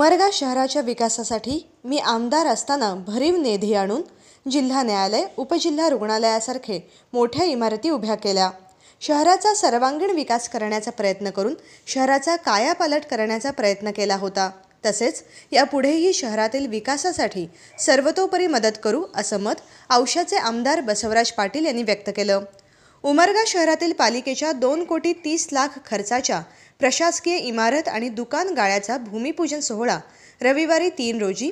उमरगा शहराच्या विकासासाठी मी आमदार असताना भरीव निधी आणून जिल्हा न्यायालय उपजिल्हा रुग्णालयासारखे मोठ्या इमारती उभ्या केल्या. शहराचा सर्वांगीण विकास करण्याचा प्रयत्न करून शहराचा कायापालट करण्याचा प्रयत्न केला होता. तसेच यापुढेही शहरातील विकासासाठी सर्वतोपरी मदत करू असं मत औशाचे आमदार बसवराज पाटील यांनी व्यक्त केलं. उमरगा शहरातील पालिकेच्या दोन कोटी तीस लाख खर्चाच्या प्रशासकीय इमारत आणि दुकान गाळ्याचा भूमिपूजन सोहळा रविवारी तीन रोजी.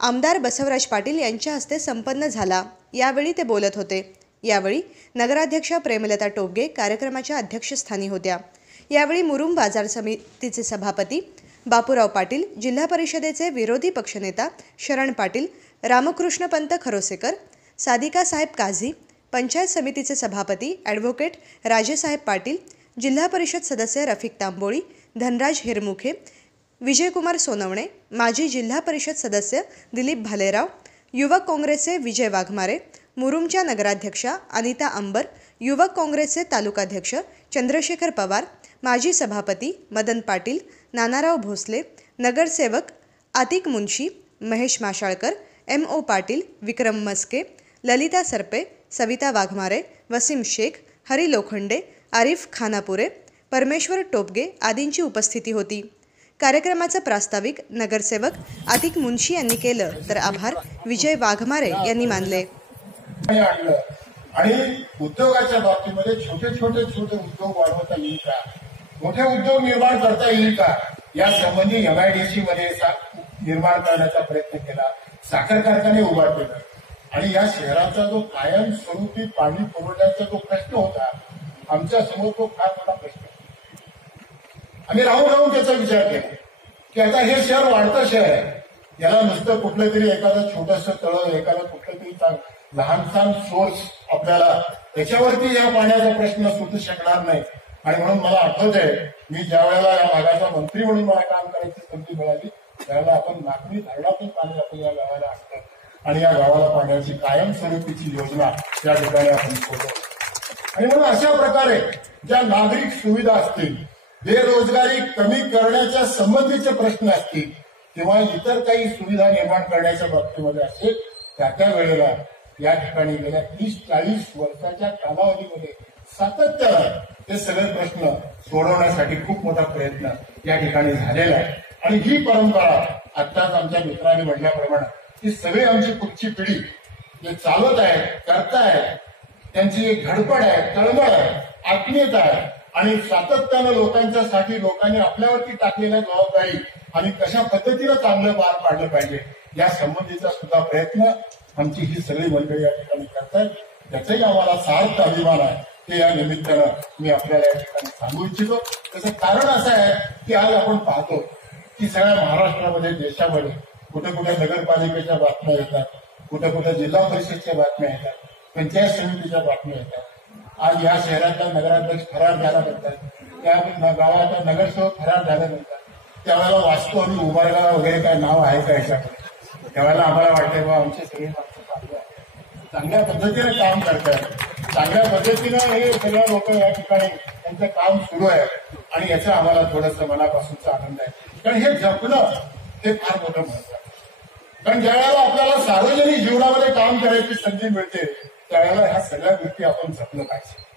आमदार बसवराज पाटील यांच्या हस्ते संपन्न झाला. यावेळी ते बोलत होते. यावेळी नगराध्यक्षा प्रेमलता टोपगे कार्यक्रमाच्या अध्यक्षस्थानी होत्या. यावेळी मुरुम बाजार समितीचे सभापती बापूराव पाटील जिल्हा परिषदेचे विरोधी पक्षनेता शरण पाटील रामकृष्ण पंत खरोसेकर सादिका साहेब काझी पंचायत समितीचे सभापती ॲडव्होकेट राजेसाहेब पाटील जिल्हा परिषद सदस्य रफिक तांबोळी धनराज हिरमुखे विजयकुमार सोनवणे माजी जिल्हा परिषद सदस्य दिलीप भालेराव युवक काँग्रेसचे विजय वाघमारे मुरुमच्या नगराध्यक्षा अनिता अंबर युवक काँग्रेसचे तालुकाध्यक्ष चंद्रशेखर पवार माजी सभापती मदन पाटील नानाराव भोसले नगरसेवक आतिक मुन्शी महेश माशाळकर एम ओ पाटील विक्रम मस्के ललिता सरपे सविता वाघमारे वसीम शेख हरी लोखंडे आरिफ खानापुरे परमेश्वर टोपगे आदींची उपस्थिती होती. कार्यक्रमाचं प्रास्ताविक नगरसेवक आतिक मुन्शी यांनी केलं तर आभार विजय वाघमारे यांनी मानले. आणि उद्योगाच्या बाबतीमध्ये छोटे छोटे छोटे उद्योग वाढवता येईल का? मोठे उद्योग निर्माण करता येईल का? या संबंधी एमआयडीसी मध्ये निर्माण करण्याचा प्रयत्न केला. साखर कारखाने उभारले. आणि या शहराचा जो कायम स्वरूपी पाणी पुरवठ्याचा जो प्रश्न होता आमच्यासमोर तो फार मोठा प्रश्न आम्ही राहून राहून त्याचा विचार केला की आता हे शहर वाढतं शहर आहे. याला नुसतं कुठलं तरी एखादं छोटस तळ एखादं कुठलं तरी लहानसान सोर्स आपल्याला त्याच्यावरती या पाण्याचा प्रश्न सुटू शकणार नाही. आणि म्हणून मला आठवत आहे मी ज्या वेळेला या भागाचा मंत्री म्हणून मला काम करायची संधी मिळाली त्यावेळेला आपण नागरी धरणातून पाणी आपण या आणि या गावाला पाण्याची कायमस्वरूपीची योजना या ठिकाणी आपण सोडतो आणि म्हणून अशा प्रकारे ज्या नागरिक सुविधा असतील बेरोजगारी कमी करण्याच्या संबंधीचे प्रश्न असतील किंवा इतर काही सुविधा निर्माण करण्याच्या बाबतीमध्ये असेल त्या त्या वेळेला या ठिकाणी गेल्या तीस चाळीस वर्षाच्या कालावधीमध्ये सातत्यानं हे सगळे प्रश्न सोडवण्यासाठी खूप मोठा प्रयत्न या ठिकाणी झालेला आहे. आणि ही परंपरा आत्ताच आमच्या मित्रांनी म्हटल्याप्रमाणे ही सगळी आमची पुढची पिढी जे चालत आहेत करतायत त्यांची एक घडपड आहे तळमळ आहे आत्मीयता आहे आणि सातत्यानं लोकांच्यासाठी लोकांनी आपल्यावरती टाकलेल्या जबाबदारी आणि कशा पद्धतीनं चांगलं पार पाडलं पाहिजे या संबंधीचा सुद्धा प्रयत्न आमची ही सगळी मंडळी या ठिकाणी करतायत. त्याचाही आम्हाला सार्थ अभिमान आहे ते या निमित्तानं मी आपल्याला या ठिकाणी सांगू इच्छितो. त्याचं कारण असं आहे की आज आपण पाहतो की सगळ्या महाराष्ट्रामध्ये देशामध्ये कुठे कुठे नगरपालिकेच्या बातम्या येतात कुठे कुठे जिल्हा परिषदच्या बातम्या येतात पंचायत समितीच्या बातम्या येतात. आज या शहरातला नगराध्यक्ष फरार झाला म्हणतात त्या न- गावाचा नगरसेवक फरार झाला म्हणतात. त्यावेळेला वास्तू आणि उभारगाव वगैरे काय नाव आहे का याच्याकडे? त्यावेळेला आम्हाला वाटते बा आमचे सगळे माणसं चांगल्या पद्धतीने काम करतात चांगल्या पद्धतीनं हे सगळ्या लोक या ठिकाणी त्यांचं काम सुरू आहे आणि याचा आम्हाला थोडंसं मनापासूनचा आनंद आहे. कारण हे जपणं हे फार मोठं महत्त्व कारण ज्या वेळेला आपल्याला सार्वजनिक जीवनामध्ये काम करायची संधी मिळते त्यावेळेला ह्या सगळ्या गोष्टी आपण जपलं पाहिजे.